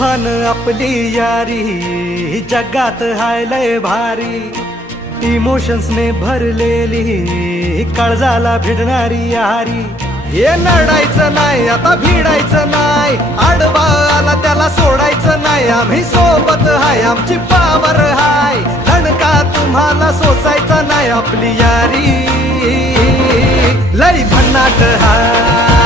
तुफान आपली यारी जगात हाय लय भारी, इमोशन्सने भरलेली काळजाला भिडणारी यारी. हे नडायचं नाही आता भिडायचं नाही, आडवा आला त्याला सोडायचं नाही. आम्ही सोबत हाय आमची पावर हाय, दणका तुम्हाला सोसायचा नाही. आपली यारी लय भन्नाट हाय.